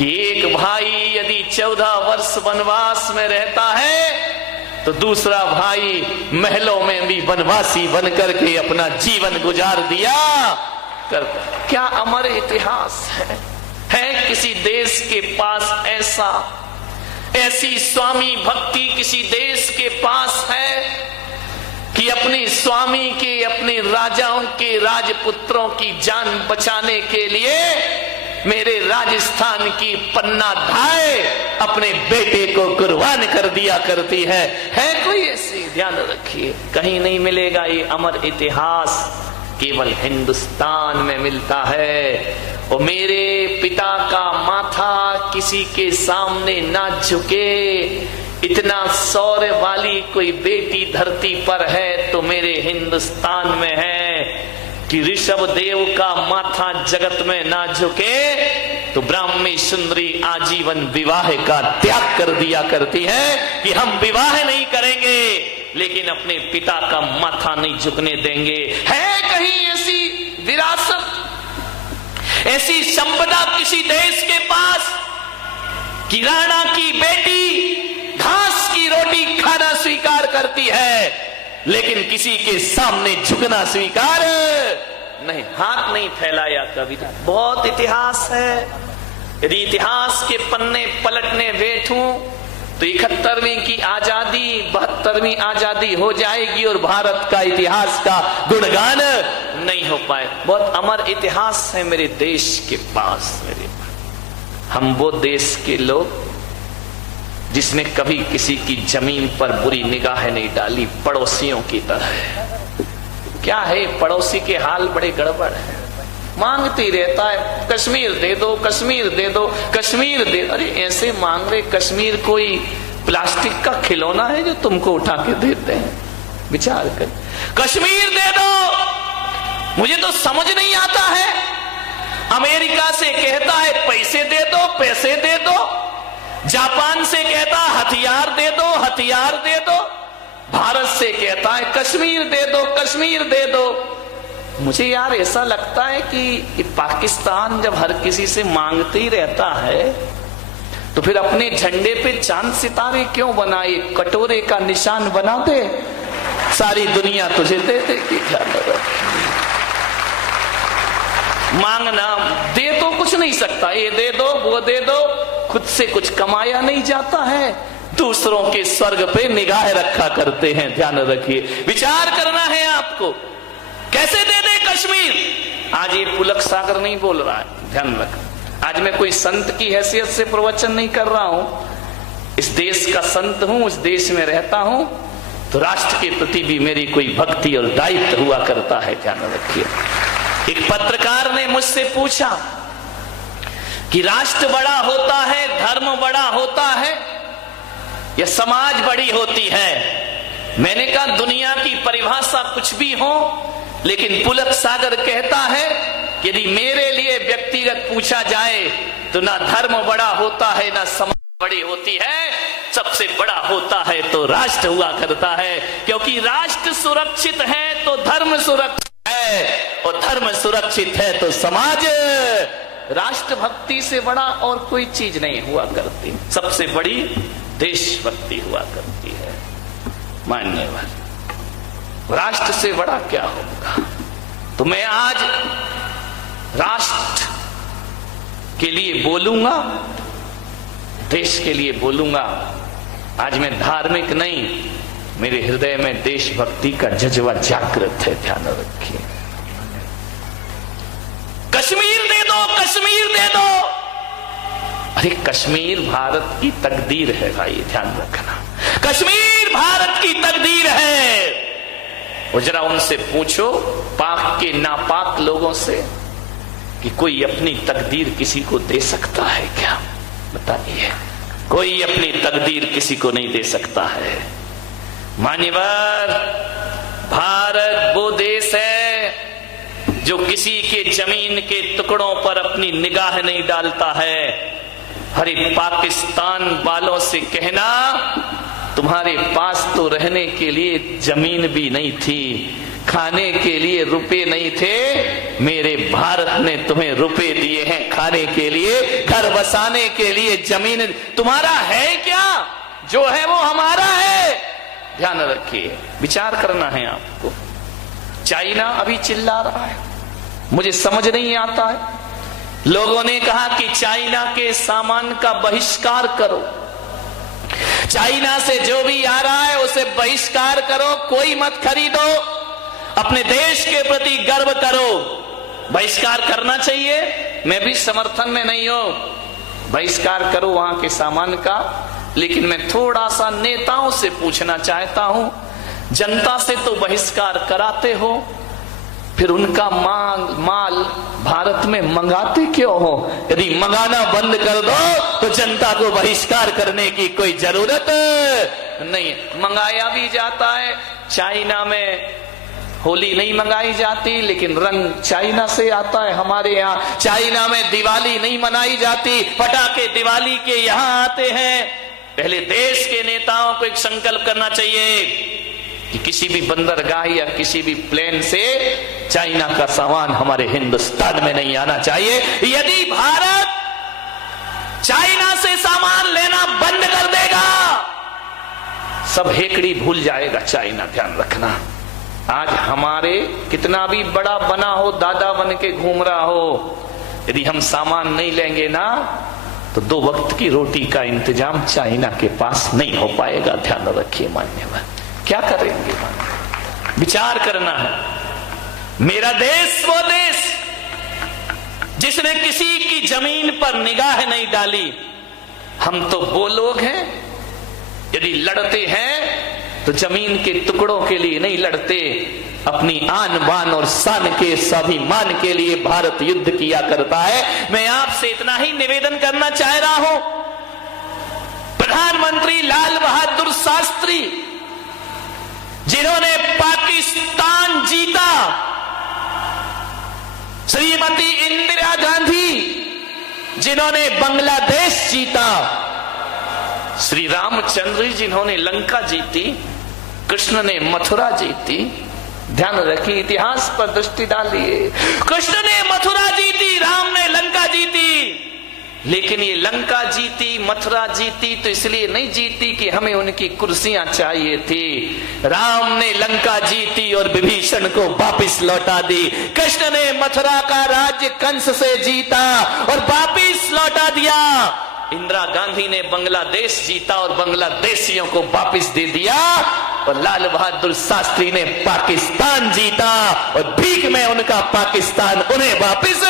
कि एक भाई यदि 14 वर्ष वनवास में रहता है तो दूसरा भाई महलों में भी वनवासी बनकर के अपना जीवन गुजार दिया करता। क्या अमर इतिहास है किसी देश के पास ऐसी स्वामी भक्ति किसी देश के पास है कि अपने स्वामी के, अपने राजाओं के, राजपुत्रों की जान बचाने के लिए मेरे राजस्थान की पन्ना धाय अपने बेटे को कुर्बान कर दिया करती है कोई ऐसी? ध्यान रखिए, कहीं नहीं मिलेगा ये अमर इतिहास, केवल हिंदुस्तान में मिलता है। और मेरे पिता का माथा किसी के सामने ना झुके, इतना शौर्य वाली कोई बेटी धरती पर है तो मेरे हिंदुस्तान में है कि ऋषभ देव का माथा जगत में ना झुके तो ब्राह्मी सुंदरी आजीवन विवाह का त्याग कर दिया करती है कि हम विवाह नहीं करेंगे लेकिन अपने पिता का माथा नहीं झुकने देंगे। है कहीं ऐसी विरासत, ऐसी संपदा किसी देश के पास कि राणा की बेटी घास की रोटी खाना स्वीकार करती है लेकिन किसी के सामने झुकना स्वीकार नहीं, हाथ नहीं फैलाया कभी? बहुत इतिहास है। यदि इतिहास के पन्ने पलटने बैठूं तो 71वीं की आजादी 72वीं आजादी हो जाएगी और भारत का इतिहास का गुणगान नहीं हो पाए। बहुत अमर इतिहास है मेरे देश के पास। हम वो देश के लोग जिसने कभी किसी की जमीन पर बुरी निगाह नहीं डाली, पड़ोसियों की तरह। क्या है, पड़ोसी के हाल बड़े गड़बड़ है, मांगती रहता है कश्मीर दे दो, कश्मीर दे दो, कश्मीर दे। अरे ऐसे मांग रहे, कश्मीर कोई प्लास्टिक का खिलौना है जो तुमको उठा के देते हैं? विचार कर, कश्मीर दे दो। मुझे तो समझ नहीं आता है, अमेरिका से कहता है पैसे दे दो, पैसे दे दो, जापान से कहता हथियार दे दो, हथियार दे दो, भारत से कहता है कश्मीर दे दो, कश्मीर दे दो। मुझे यार ऐसा लगता है कि पाकिस्तान जब हर किसी से मांगते ही रहता है तो फिर अपने झंडे पे चांद सितारे क्यों बनाए? कटोरे का निशान बना दे, सारी दुनिया तुझे दे देगी। क्या मांगना, दे तो कुछ नहीं सकता, ये दे दो वो दे दो, खुद से कुछ कमाया नहीं जाता है, दूसरों के स्वर्ग पे निगाह रखा करते हैं। ध्यान रखिए, विचार करना है आपको, कैसे दे दे कश्मीर? आज ये पुलक सागर नहीं बोल रहा है, ध्यान रख। आज मैं कोई संत की हैसियत से प्रवचन नहीं कर रहा हूं, इस देश का संत हूं, इस देश में रहता हूं, तो राष्ट्र के प्रति भी मेरी कोई भक्ति और दायित्व हुआ करता है। ध्यान रखिए। एक पत्रकार ने मुझसे पूछा कि राष्ट्र बड़ा होता है, धर्म बड़ा होता है या समाज बड़ी होती है? मैंने कहा दुनिया की परिभाषा कुछ भी हो, लेकिन पुलक सागर कहता है कि यदि मेरे लिए व्यक्तिगत पूछा जाए तो ना धर्म बड़ा होता है ना समाज बड़ी होती है, सबसे बड़ा होता है तो राष्ट्र हुआ करता है। क्योंकि राष्ट्र सुरक्षित है तो धर्म सुरक्षित है, और धर्म सुरक्षित है तो समाज। राष्ट्र भक्ति से बड़ा और कोई चीज नहीं हुआ करती, सबसे बड़ी देशभक्ति हुआ करती है। मान्यवर, राष्ट्र से बड़ा क्या होगा? तो मैं आज राष्ट्र के लिए बोलूंगा, देश के लिए बोलूंगा। आज मैं धार्मिक नहीं, मेरे हृदय में देशभक्ति का जज्बा जागृत है। ध्यान रखिए। कश्मीर दे दो, कश्मीर दे दो। अरे कश्मीर भारत की तकदीर है भाई, ध्यान रखना, कश्मीर भारत की तकदीर है। और जरा उनसे पूछो, पाक के नापाक लोगों से, कि कोई अपनी तकदीर किसी को दे सकता है क्या? बताइए, कोई अपनी तकदीर किसी को नहीं दे सकता है। मान्यवर, भारत वो देश है जो किसी के जमीन के टुकड़ों पर अपनी निगाह नहीं डालता है। हरे पाकिस्तान वालों से कहना, तुम्हारे पास तो रहने के लिए जमीन भी नहीं थी, खाने के लिए रुपए नहीं थे, मेरे भारत ने तुम्हें रुपए दिए हैं खाने के लिए, घर बसाने के लिए जमीन। तुम्हारा है क्या? जो है वो हमारा है। ध्यान रखिए, विचार करना है आपको। चाइना अभी चिल्ला रहा है, मुझे समझ नहीं आता है। लोगों ने कहा कि चाइना के सामान का बहिष्कार करो, चाइना से जो भी आ रहा है उसे बहिष्कार करो, कोई मत खरीदो, अपने देश के प्रति गर्व करो। बहिष्कार करना चाहिए, मैं भी समर्थन में नहीं हूं, बहिष्कार करो वहां के सामान का। लेकिन मैं थोड़ा सा नेताओं से पूछना चाहता हूं, जनता से तो बहिष्कार कराते हो, फिर उनका माल भारत में मंगाते क्यों हो? यदि मंगाना बंद कर दो तो जनता को बहिष्कार करने की कोई जरूरत नहीं। मंगाया भी जाता है, चाइना में होली नहीं मंगाई जाती, लेकिन रंग चाइना से आता है हमारे यहाँ। चाइना में दिवाली नहीं मनाई जाती, पटाखे दिवाली के यहाँ आते हैं। पहले देश के नेताओं को एक संकल्प करना चाहिए कि किसी भी बंदरगाह या किसी भी प्लेन से चाइना का सामान हमारे हिंदुस्तान में नहीं आना चाहिए। यदि भारत चाइना से सामान लेना बंद कर देगा, सब हेकड़ी भूल जाएगा चाइना। ध्यान रखना, आज हमारे कितना भी बड़ा बना हो, दादा बन के घूम रहा हो, यदि हम सामान नहीं लेंगे ना तो 2 वक्त की रोटी का इंतजाम चाइना के पास नहीं हो पाएगा। ध्यान रखिए मान्यवर, क्या करेंगे? विचार करना है। मेरा देश वो देश जिसने किसी की जमीन पर निगाह नहीं डाली। हम तो वो लोग हैं, यदि लड़ते हैं तो जमीन के टुकड़ों के लिए नहीं लड़ते, अपनी आन बान और शान के स्वाभिमान के लिए भारत युद्ध किया करता है। मैं आपसे इतना ही निवेदन करना चाह रहा हूं, प्रधानमंत्री लाल बहादुर शास्त्री जिन्होंने पाकिस्तान जीता, श्रीमती इंदिरा गांधी जिन्होंने बांग्लादेश जीता, श्री रामचंद्र जी जिन्होंने लंका जीती, कृष्ण ने मथुरा जीती। ध्यान रखिए, इतिहास पर दृष्टि डालिए। कृष्ण ने मथुरा जीती, राम ने लंका जीती। लेकिन ये लंका जीती, मथुरा जीती तो इसलिए नहीं जीती कि हमें उनकी कुर्सियां चाहिए थी। राम ने लंका जीती और विभीषण को वापिस लौटा दी। कृष्ण ने मथुरा का राज्य कंस से जीता और वापिस लौटा दिया। इंदिरा गांधी ने बांग्लादेश जीता और बांग्लादेशियों को वापिस दे दिया। और लाल बहादुर शास्त्री ने पाकिस्तान जीता और भीख में उनका पाकिस्तान उन्हें वापिस